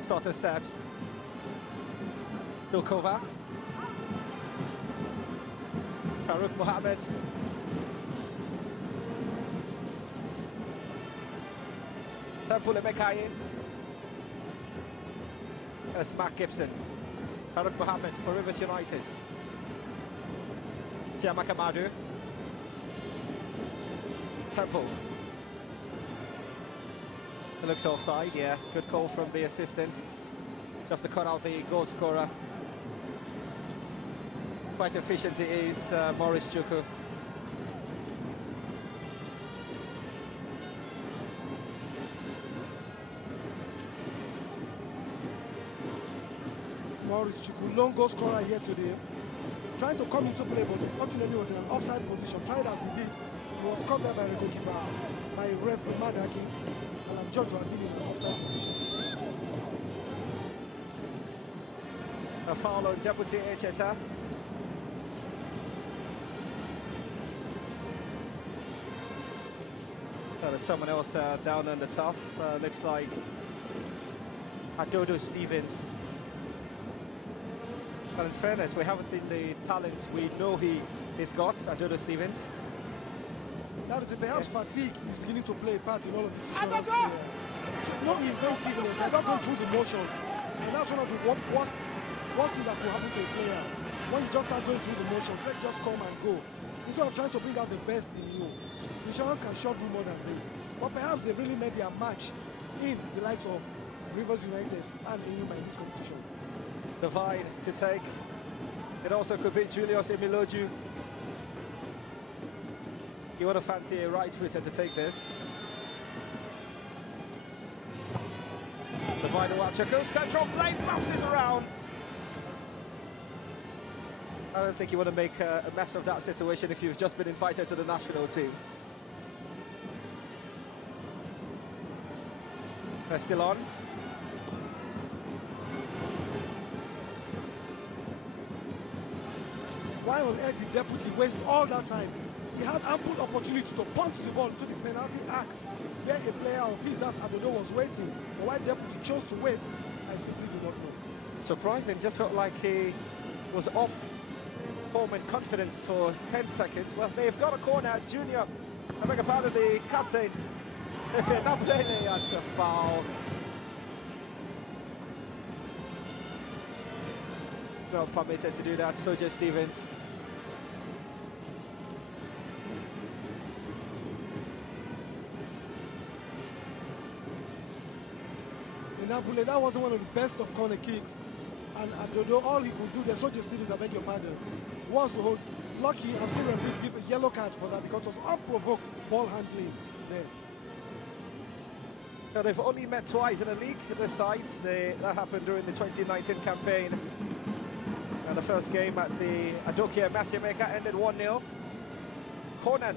Starter steps. Still Kova. Farouk Mohammed. Temple Emekaye. That's Mark Gibson. Farouk Mohammed for Rivers United. Siamaka Madu. Temple. It looks offside, yeah. Good call from the assistant. Just to cut out the goal scorer. Quite efficient it is, Maurice Chuku. Maurice Chuku, long goal scorer here today. Trying to come into play, but unfortunately was in an offside position. Tried as he did. He was caught there by the goalkeeper, by referee Madaki, and I'm judged to have been in an offside position. A foul on Deputy Echeta. There's someone else down on the tough. Looks like Adodo Stevens. Well, in fairness, we haven't seen the talent we know he's got, Adodo Stevens. That is it. Perhaps fatigue is beginning to play a part in all of these insurance players. So no inventiveness, they're not going through the motions. And that's one of the worst things that could happen to a player. When you just start going through the motions, let's just come and go. Instead of trying to bring out the best in you. Insurance can sure do more than this. But perhaps they really made their match in the likes of Rivers United and Enyimba in this competition. Divine to take. It also could be Julius Emiloju. You want to fancy a right footer to take this. Divine Owachuku, central play, bounces around. I don't think you want to make a mess of that situation if you've just been invited to the national team. They're still on. Why on earth did Deputy waste all that time? He had ample opportunity to punch the ball to the penalty arc where a player of his, that's Adodo, was waiting. But why Deputy chose to wait, I simply do not know. Surprising, just felt like he was off form and confidence for 10 seconds. Well, they've got a corner. Junior, I beg your pardon, the captain. If you're not playing, that's a foul. It's not permitted to do that, Soja Stevens. Napoli, that wasn't one of the best of corner kicks. And Adodo, all he could do there, Soja Stevens, I beg your pardon, was to hold. Lucky, I've seen referees give a yellow card for that because it was unprovoked ball handling there. Now, they've only met twice in the league, the sides. That happened during the 2019 campaign. And the first game at the Adokia Masiameka ended 1-0. Conan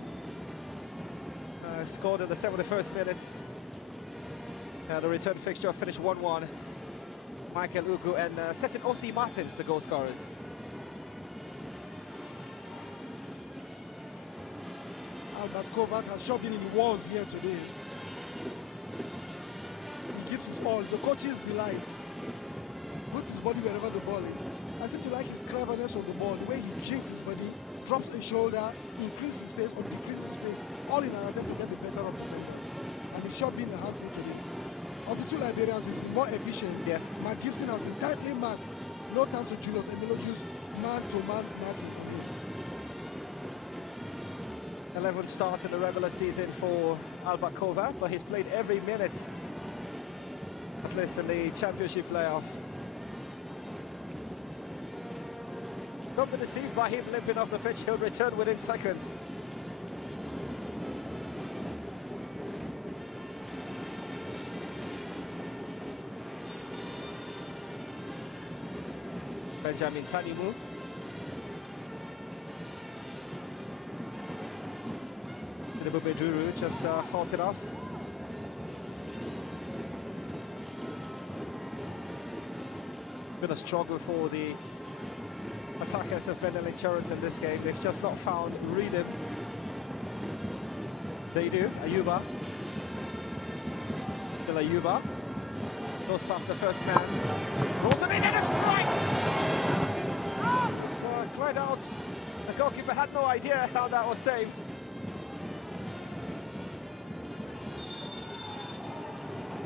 scored in the 71st minute. The return fixture finished 1-1. Michael Ugu and Setin Osi Martins, the goal scorers. Albert Kovac has sure been in the walls here today. He gives his all. It's a coach's delight. Puts his body wherever the ball is. I seem to like his cleverness on the ball, the way he jinks his body, drops a shoulder, increases space or decreases space, all in an attempt to get the better of the defenders. And it's sure been a handful today. Of the two Liberians, he's more efficient. Yeah. Mark Gibson has been tightly marked. No time to Julius Emiloju's man-to-man marking. 11 starts in the regular season for Albert Kovac, but he's played every minute, at least in the championship playoff. Don't be deceived by him limping off the pitch. He'll return within seconds. Benjamin Tanimu. Tinubu Beduru just caught it off. It's been a struggle for the attackers of BENDEL Insurance in this game. They've just not found rhythm. Zaidu, Ayuba. Still Ayuba. Goes past the first man. Rolls it in and a strike! So cried out. The goalkeeper had no idea how that was saved.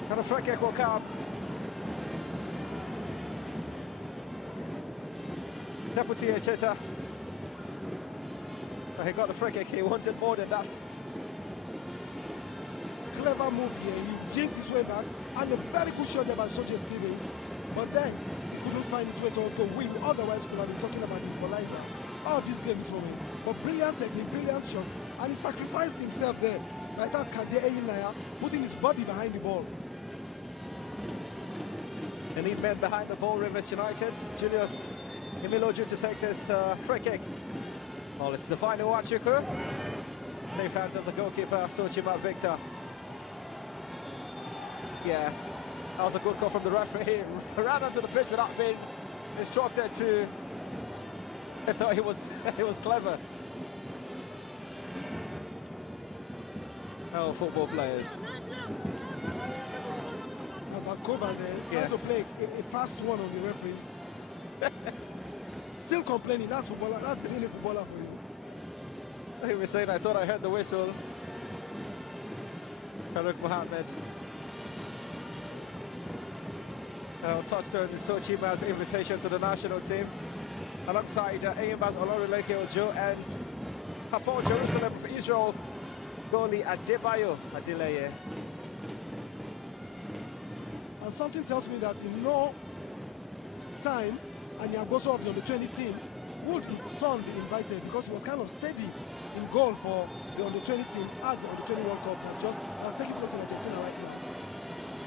And a free kick will come. Deputy Echeta. He got the free kick, he wanted more than that. Clever move here, he jinked his way back, and a very good shot there by Soja Stevens. But then, he couldn't find his way towards the wing, otherwise we could have been talking about the equalizer of this game this moment. But brilliant technique, brilliant shot, and he sacrificed himself there. Right, that's Kazie Eyinlaya, putting his body behind the ball. They need men behind the ball, Rivers United. Julius Emiloju to take this free kick. Well, it's the final Wachuku. Safe hands of the goalkeeper, Sochima Victor. Yeah, that was a good call from the referee. He ran onto the pitch without being instructed to. I thought he was clever. Oh, football players. Kovac there, trying to play a fast one on the referees. Still complaining, that's footballer, that's really a footballer for you. He was saying, I thought I heard the whistle. Farouk Mohammed. Touchdown in Sochima's invitation to the national team. Alongside Ayembas Olorunleke Ojo and Papua Jerusalem for Israel goalie Adebayo Adeleye. And something tells me that in no time, and Nyangoso of the under-20 team would in turn be invited, because he was kind of steady in goal for the under-20 team at the under-20 World Cup that just has taken place in Argentina right now.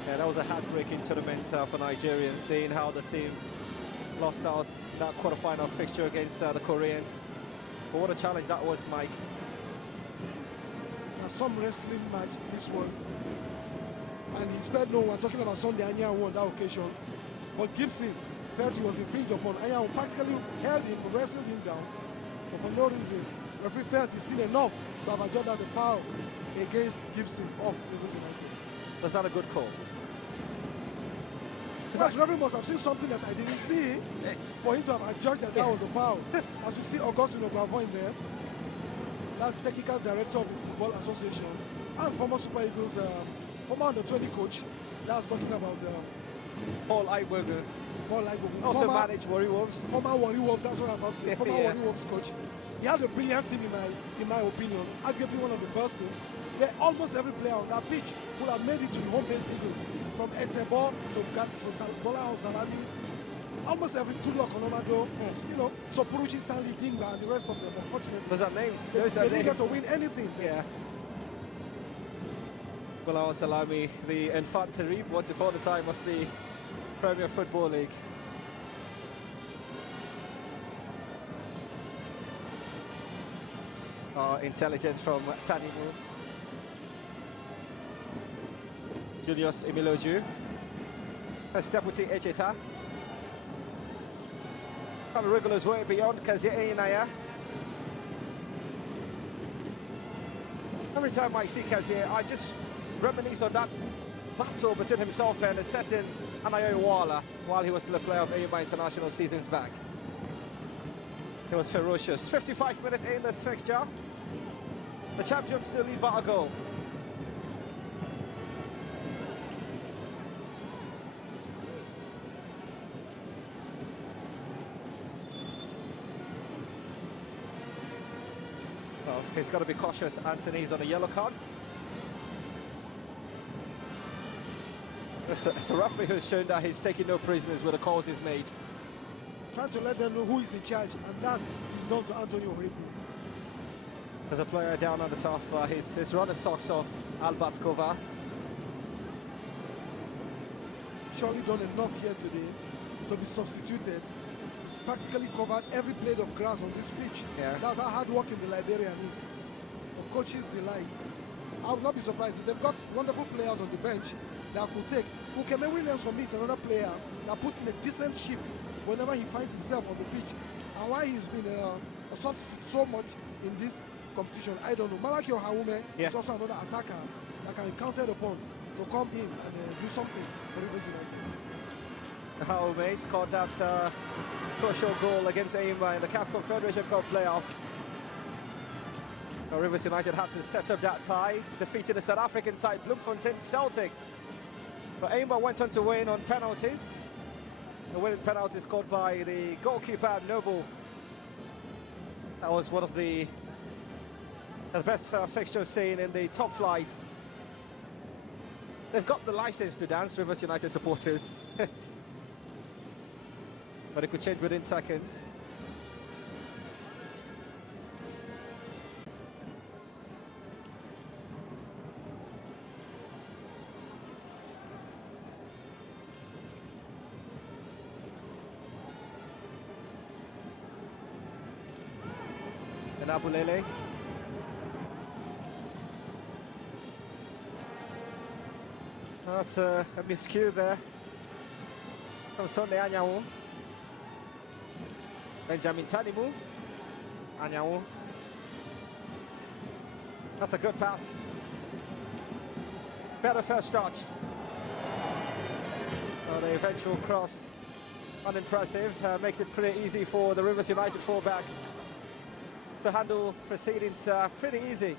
Yeah, that was a heartbreaking tournament for Nigerians, seeing how the team lost out that quarterfinal fixture against the Koreans. But what a challenge that was, Mike. Now, some wrestling match this was. And he spared no one, talking about Sunday Anya won that occasion. But Gibson felt he was infringed upon. Anya practically held him, wrestled him down. But for no reason, the referee felt he's seen enough to have adjudged the foul against Gibson of Rivers United. Was that a good call? The referee must have seen something that I didn't see for him to have adjudged that that was a foul. As you see Augustine Ogbavoin there, that's technical director of the Football Association and former Super Eagles former under-20 coach. That's talking about Paul Aibogu. Paul Aibogu. Also managed Warri Wolves. Former Warri Wolves, that's what I'm about to say. Former Warri Wolves coach. He had a brilliant team in my opinion. Arguably one of the best teams. Almost every player on that pitch would have made it to the home-based Eagles. From Etebo to Bola Salami. Almost every good luck on Omado, you know, Sopuruchi, Stanley Dinga, and the rest of them. Unfortunately, those are names. They didn't get to win anything. Yeah. Bola Salami, the infantry, once upon a time of the Premier Football League. Intelligence from Tanimu. Julius Emiloju. As Deputy Echeta. Trying to wriggle his way beyond Kazie Einaya. Every time I see Kazie, I just reminisce on that battle between himself and a certain Anayo Iwala while he was still a player of AUMA International seasons back. It was ferocious. 55 minutes in this fixture. The champions still lead by a goal. Well, he's got to be cautious. Anthony's on a yellow card. It's a referee who's shown that he's taking no prisoners with the calls he's made. Trying to let them know who is in charge, and that is down to Antonio Huepu. There's a player down on the top. His runner socks off Albert Kova. Surely done enough here today to be substituted. He's practically covered every blade of grass on this pitch. Yeah. That's how hard working the Liberian is. The coach's delight. I would not be surprised if they've got wonderful players on the bench that could take. Ukeme Williams for me is another player that puts in a decent shift whenever he finds himself on the pitch. And why he's been a substitute so much in this competition, I don't know. Malaki Ohaume is also another attacker that can be counted upon to come in and do something for Rivers United. Ohaume scored that crucial goal against AUMA in the CAF Confederation Cup playoff. Now, Rivers United had to set up that tie, defeating the South African side Bloemfontein Celtic. But AUMA went on to win on penalties. The winning penalty scored by the goalkeeper Noble. That was one of the best fixtures seen in the top flight. They've got the license to dance, Rivers United supporters. But it could change within seconds. And Abulele. That's a miscue there from Sunday Anyanwu. Benjamin Tanimu. Anyanwu. That's a good pass. Better first start. Oh, the eventual cross, unimpressive. Makes it pretty easy for the Rivers United fullback to handle proceedings pretty easy.